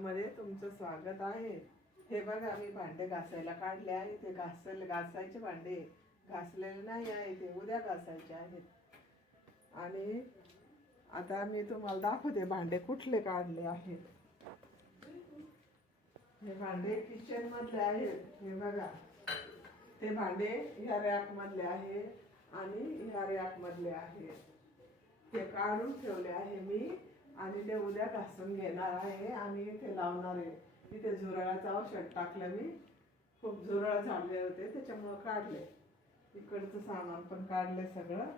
मध्ये तुमचं स्वागत आहे. हे बघा मी भांडे घासायला काढले आहे. ते घासायचे भांडे घासलेले नाही आहे, ते उद्या घासायचे आहेत. आणि आता मी तुम्हाला दाखवते भांडे कुठले काढले आहेत. हे भांडे किचन मधले आहेत. हे बघा, ते भांडे ह्या रॅक मधले आहे आणि ह्या रॅक मधले आहे. ते काढून ठेवले आहे मी आणि ते उद्या घासून घेणार आहे आणि ते लावणार आहे. इथे झुरळाचं औषध टाकलं मी. खूप झुरळ झाले होते त्याच्यामुळं काढले. इकडचं सामान पण काढले सगळं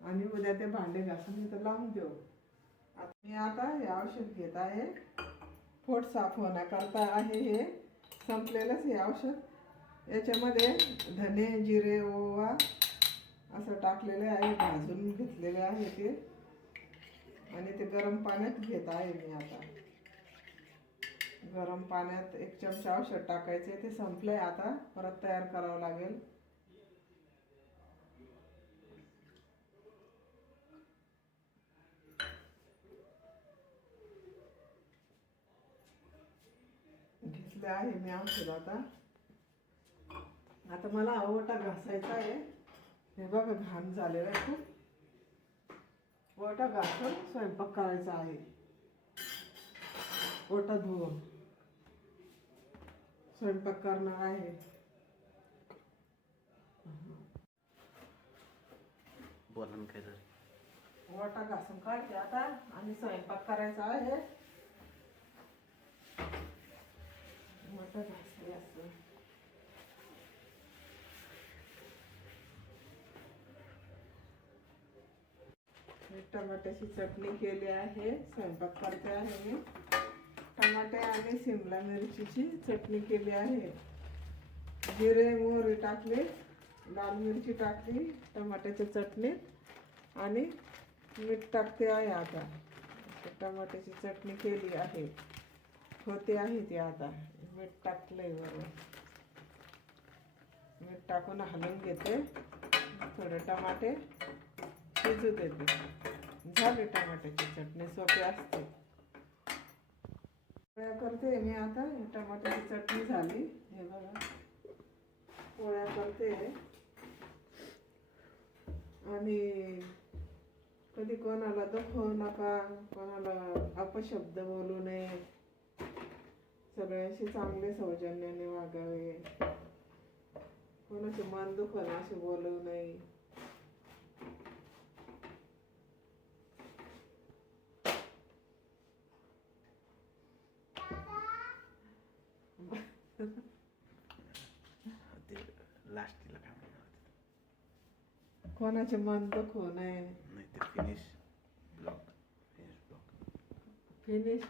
आणि उद्या ते भांडे घासून इथं लावून देऊ. मी आता हे औषध घेत आहे. पोट साफ होण्याकरता आहे. हे संपलेलंच हे औषध. याच्यामध्ये धने, जिरे, ओवा असं टाकलेले आहे. भाजून घेतलेले आहे ते आणि ते गरम पाण्यात घेत आहे मी. आता गरम पाण्यात 1 चमचा औषध टाकायचे. ते संपलंय, आता परत तयार करावं लागेल. घेतले आहे मी औषध. आता मला ओटा घासायचा आहे. हे बघा घाण झालेला आहे खूप. ओटा घासून स्वयंपाक करायचा आहे. ओटा धुवून स्वयंपाक करणार आहे. बोला काय तरी. ओटा घासून काढते आता आणि स्वयंपाक करायचा आहे. ओटा घासले असं. टमाट्याची चटणी केली आहे. स्वयंपाक करते आहे मी. टमाटे आणि शिमला मिरचीची चटणी केली आहे. जिरे, मोहरी टाकले, लाल मिरची टाकली टमाट्याच्या चटणीत आणि मीठ टाकते आहे. आता टमाट्याची चटणी केली आहे. होते आहे ती. आता मीठ टाकलंय बरोबर. मीठ टाकून हलवून घेते. थोडे टमाटे शिजू देते. झाली टमाट्याची चटणी. सोपी असते. पोळ्या करते मी आता. टमाट्याची चटणी झाली. हे बघा पोळ्या करते. आणि कधी कोणाला दुखवू नका, कोणाला अपशब्द बोलू नये, सगळ्यांशी चांगले सौजन्याने वागावे, कोणाचे मन दुखवून असे बोलू नये. ते लास्टला काय म्हणतात, कोणाचे मन दुखवू नये. नाही ते फिनिश ब्लॉग. फिनिश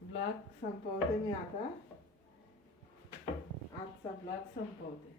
ब्लॉग संपवते मी आता. आजचा ब्लॉग संपवते.